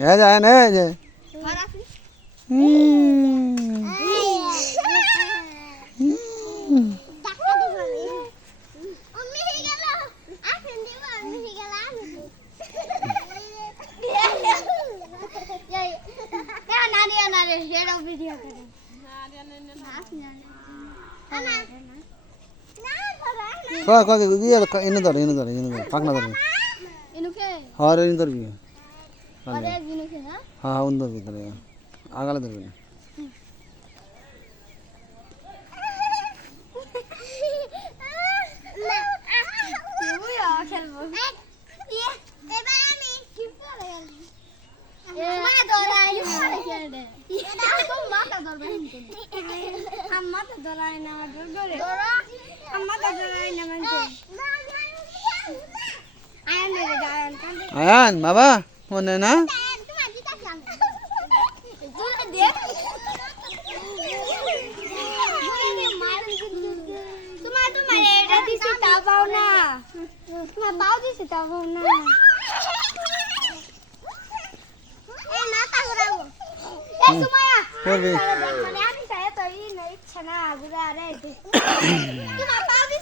এই যে এই যে কয় কয় দিয়ে এনে ধর পাকনা ধর হ্যাঁ এনে ধরবি হ্যাঁ উন ধরবি ধরে আগালে ধরবি না আয়ান বাবা মনে না করবি